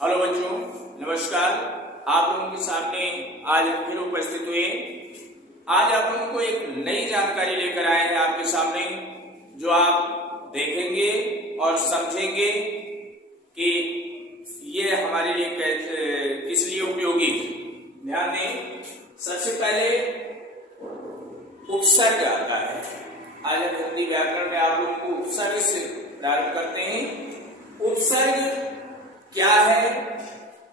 Hello बच्चों, नमस्कार। आप लोगों के सामने आज हम फिर उपस्थित हुए। आज आप लोगों को एक नई जानकारी लेकर आए हैं आपके सामने, जो आप देखेंगे और समझेंगे कि ये हमारे लिए किस लिए उपयोगी। ध्यान दें, सबसे पहले उपसर्ग आता है। आज हम हिंदी व्याकरण में आप लोगों को उपसर्ग से प्रारंभ करते हैं। उपसर्ग क्या है,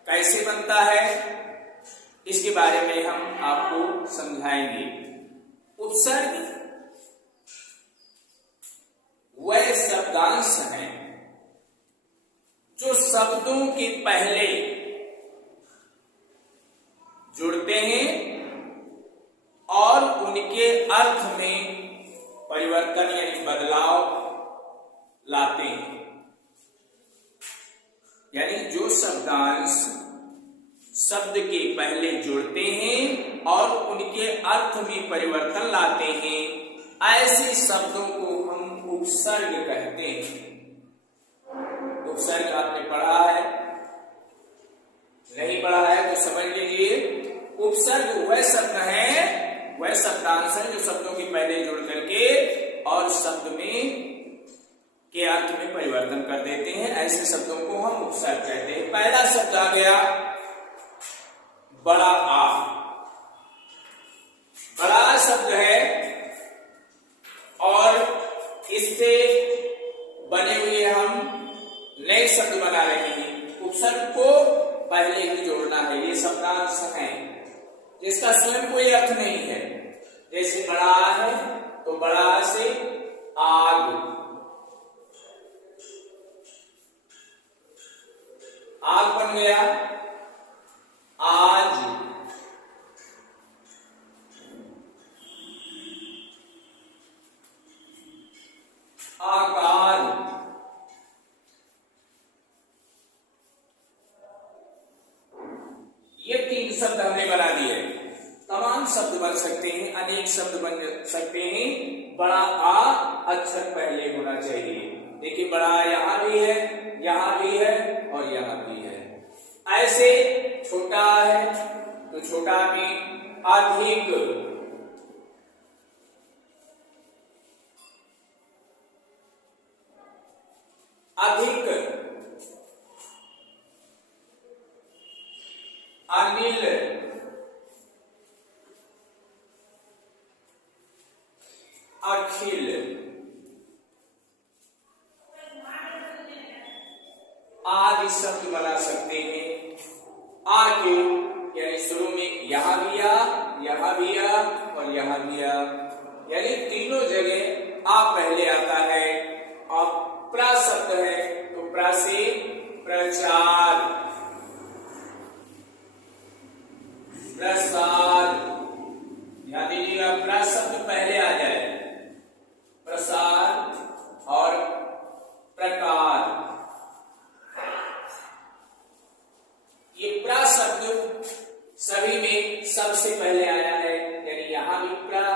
कैसे बनता है, इसके बारे में हम आपको समझाएंगे। उपसर्ग वह शब्दांश हैं जो शब्दों के पहले जुड़ते हैं और उनके अर्थ में परिवर्तन यानी बदलाव लाते हैं। यानी जो शब्दांश शब्द के पहले जुड़ते हैं और उनके अर्थ में परिवर्तन लाते हैं, ऐसे शब्दों को हम उपसर्ग कहते हैं। उपसर्ग आपने पढ़ा है, नहीं पढ़ा है तो समझ लीजिए। उपसर्ग वह शब्द है, वह शब्दांश है जो शब्दों के पहले जुड़ करके और शब्द में के अर्थ में परिवर्तन कर देते हैं। ऐसे शब्दों को हम उपसर्ग कहते हैं। पहला शब्द आ गया बड़ा आ। बड़ा शब्द है और इससे बने हुए हम नए शब्द बना रहे हैं। उपसर्ग को पहले ही जोड़ना है। ये शब्दांश है जिसका स्वयं कोई अर्थ नहीं है। जैसे बड़ा है तो बड़ा से आग, आग बन गया। आज, आकार, ये 3 शब्द हमने बना दिए। तमाम शब्द बन सकते हैं, अनेक शब्द बन सकते हैं। बड़ा आ अक्षर पहले होना चाहिए। देखिए, बड़ा यहां भी है, यहां भी है और यहां भी है। ऐसे छोटा है तो छोटा में अधिक, अधिक, अनिल, अखिल, आदि शब्द बना सकते हैं। आगे यानी शुरू में यहां भी आ, यहां भी आ और यहां भी आ, यानी तीनों जगह आ पहले आता है। और प्रा शब्द है तो प्रा से प्रचार, प्रसार। ध्यान दीजिएगा, प्रा शब्द पहले आ जाए। प्रसार और प्रकार, ये प्रा शब्द सभी में सबसे पहले आया है। यानी यहां भी प्रा,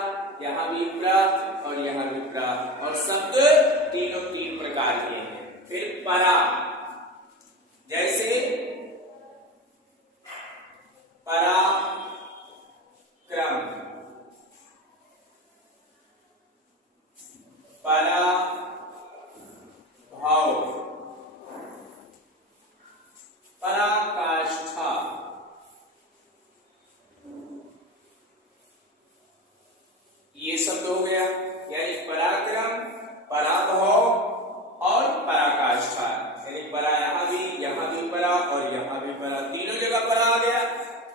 यहां भी प्रा और यहां भी प्रा। और शब्द तीनों 3 प्रकार के हैं। फिर परा, जैसे पराक्रम, पराभव, पराकाष्ठा। ये शब्द हो गया। यानी पराक्रम, पराभव और पराकाष्ठा। यानी परा यहां भी परा और यहां भी परा, तीनों जगह परा आ गया।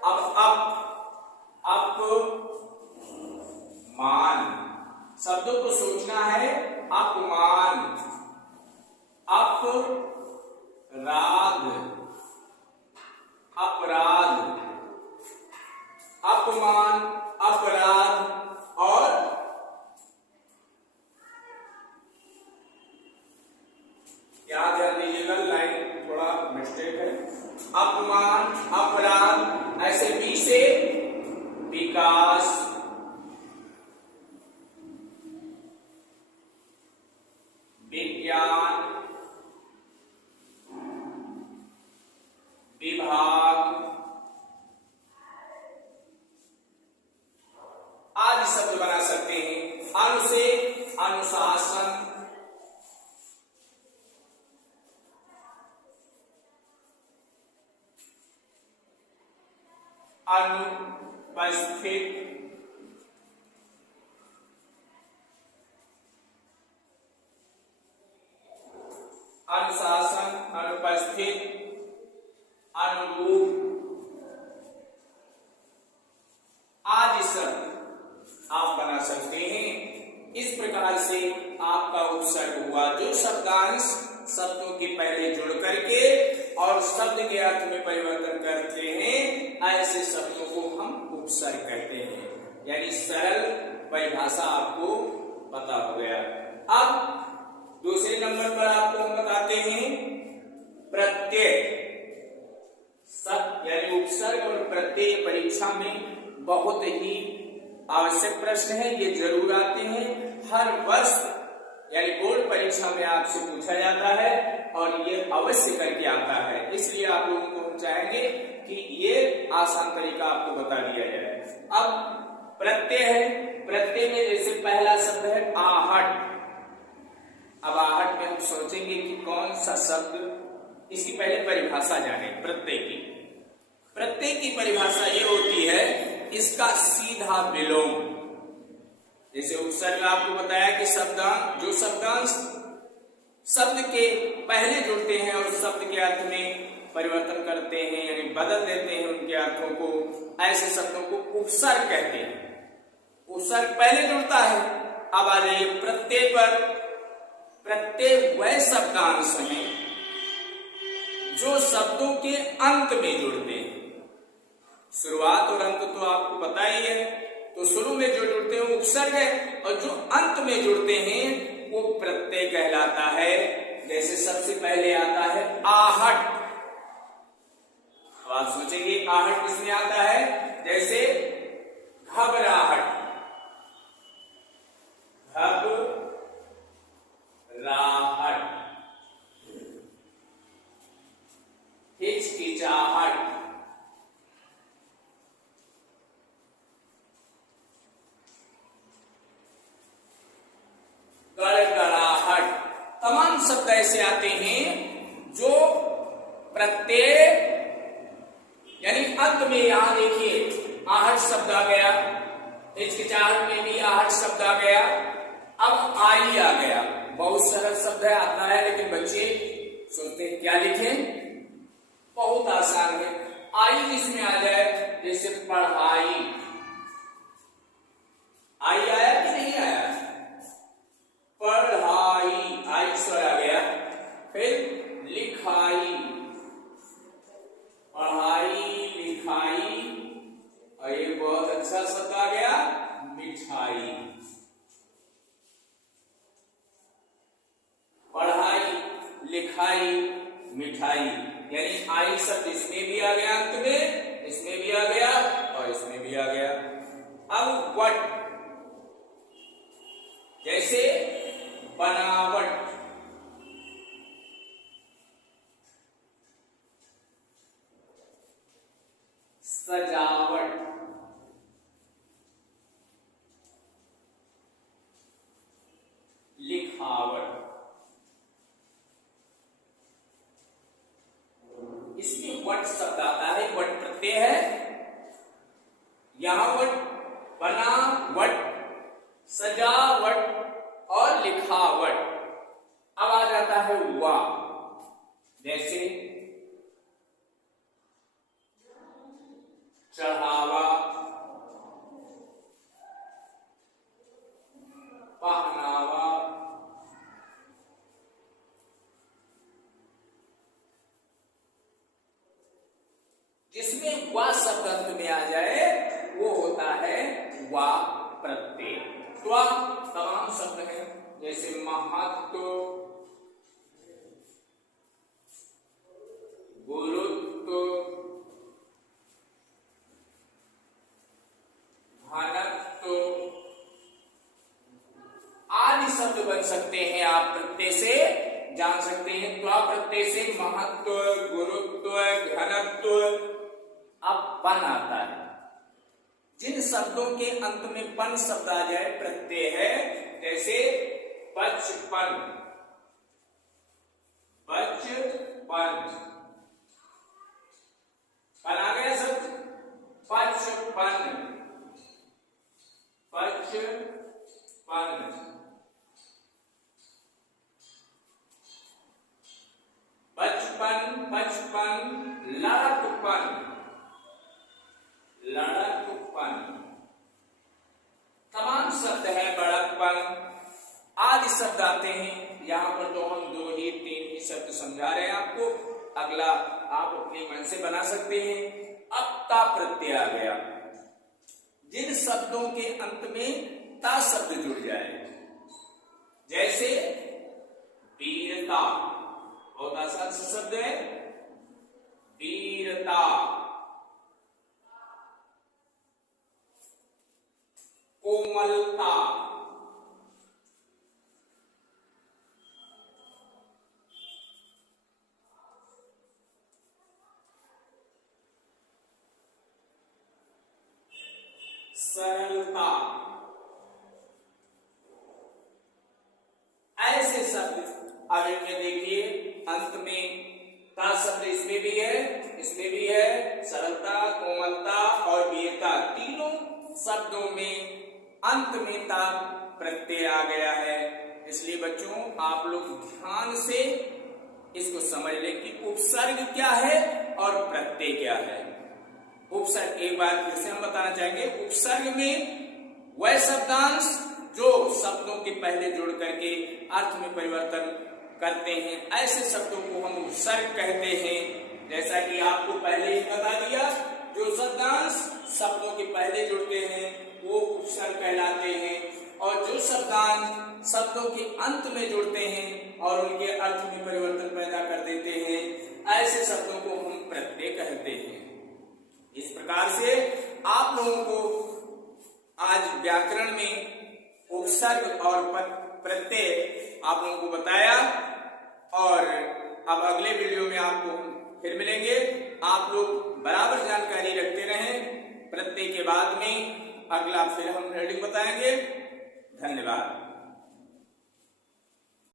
अब अपमान, शब्दों को सोचना है। अपमान, अपराध, अपराध, अपमान, अपराध और क्या, ध्यान दीजिएगा, लाइन थोड़ा मिस्टेक है। अपमान, अपराध, ऐसे बी से विकास, विज्ञान, अनुपस्थित, अनुशासन, अनुपस्थित, अनुरूप आदि शब्द आप बना सकते हैं। इस प्रकार से आपका उपसर्ग हुआ, जो शब्दांश शब्दों के पहले जुड़ करके और शब्द के अर्थ में परिवर्तन करते हैं, ऐसे शब्दों को हम उपसर्ग कहते हैं। यानी सरल परिभाषा आपको पता हो गया। अब दूसरे नंबर पर आपको हम बताते हैं प्रत्यय। सब यानी उपसर्ग और प्रत्यय परीक्षा में बहुत ही आवश्यक प्रश्न है, ये जरूर आते हैं हर वर्ष, यानी बोर्ड परीक्षा में आपसे पूछा जाता है और ये अवश्य करके आता है। इसलिए आप लोगों को हम चाहेंगे कि ये आसान तरीका आपको बता दिया जाए। अब प्रत्यय है, प्रत्यय में जैसे पहला शब्द है आहट। अब आहट में हम सोचेंगे कि कौन सा शब्द, इसकी पहले परिभाषा जाने प्रत्यय की। प्रत्यय की परिभाषा ये होती है इसका सीधा विलोम। जैसे उपसर्ग आपको बताया कि शब्दांश, जो शब्दांश शब्द के पहले जुड़ते हैं और शब्द के अर्थ में परिवर्तन करते हैं, यानी बदल देते हैं उनके अर्थों को, ऐसे शब्दों को उपसर्ग कहते हैं। उपसर्ग पहले जुड़ता है। अब आ जाइए प्रत्यय पर। प्रत्यय वह शब्दांश हैं जो शब्दों के अंत में जुड़ते हैं। शुरुआत और अंत तो आपको पता ही है, तो शुरू में जो जुड़ते हैं वो उपसर्ग है और जो अंत में जुड़ते हैं वो प्रत्यय कहलाता है। जैसे सबसे पहले आता है आहट। अब आप सोचेंगे आहट किसमें आता है? जैसे घबराहट, घबराहट, हिचकिचाहट, गड़गड़ाहट। तमाम शब्द ऐसे आते हैं जो प्रत्यय यानी अंत में, यहां देखिए आहट शब्द आ गया, हिचकिचाहट में भी आहट शब्द आ गया, अब आई आ गया। बहुत सरल शब्द है, आता है, लेकिन बच्चे सोचते हैं क्या लिखें, बहुत आसान है। आई जिसमें आ जाए, जैसे पढ़ाई, आई आया कि नहीं आया? पढ़ाई, आई स्वर आ गया। फिर लिखाई, पढ़ाई, लिखाई, और ये बहुत अच्छा शब्द आ गया मिठाई। पढ़ाई, लिखाई, मिठाई, यानी आई शब्द इसमें भी आ गया, अंत में इसमें भी आ गया और इसमें भी आ गया। अब वट, जैसे बनावट, सजावट, लिखावट। इसमें वट शब्द आता है, वट प्रत्यय है। यहां वट, बनावट, सजावट और लिखावट। अब आ जाता है वा, जैसे चढ़ावा, पहनावा, जिसमें वा शब्द अंत में आ जाए वो होता है वा प्रत्यय। त्वा तमाम शब्द हैं, जैसे महत्व, गुरुत्व, घनत्व आदि शब्द बन सकते हैं। आप प्रत्यय से जान सकते हैं। त्वा प्रत्यय से महत्व, गुरुत्व, घनत्व, अब पन आता है। जिन शब्दों के अंत में पन शब्द आ जाए प्रत्यय है, जैसे बचपन, बचपन, पन आ गया शब्द, पन आप अपने मन से बना सकते हैं। अब ता प्रत्यय आ गया, जिन शब्दों के अंत में ता शब्द जुड़ जाए, जैसे वीरता, बहुत आसान सा शब्द है वीरता। कोमलता, सरलता, ऐसे शब्द अब इनमें देखिए अंत में ता शब्द इसमें भी है, इसमें भी है, सरलता, कोमलता और वीरता, तीनों शब्दों में अंत में ता प्रत्यय आ गया है। इसलिए बच्चों आप लोग ध्यान से इसको समझ लें कि उपसर्ग क्या है और प्रत्यय क्या है। उपसर्ग एक बार फिर से हम बताना चाहेंगे, उपसर्ग में वह शब्दांश जो शब्दों के पहले जुड़ करके अर्थ में परिवर्तन करते हैं, ऐसे शब्दों को हम उपसर्ग कहते हैं। जैसा कि आपको पहले ही बता दिया, जो शब्दांश शब्दों के पहले जुड़ते हैं वो उपसर्ग कहलाते हैं, और जो शब्दांश शब्दों के अंत में जुड़ते हैं और उनके अर्थ में परिवर्तन पैदा कर देते हैं, ऐसे शब्दों को हम प्रत्यय कहते हैं। इस प्रकार से आप लोगों को आज व्याकरण में उपसर्ग और प्रत्यय आप लोगों को बताया, और अब अगले वीडियो में आपको फिर मिलेंगे। आप लोग बराबर जानकारी रखते रहें। प्रत्यय के बाद में अगला फिर हम हेडिंग बताएंगे। धन्यवाद।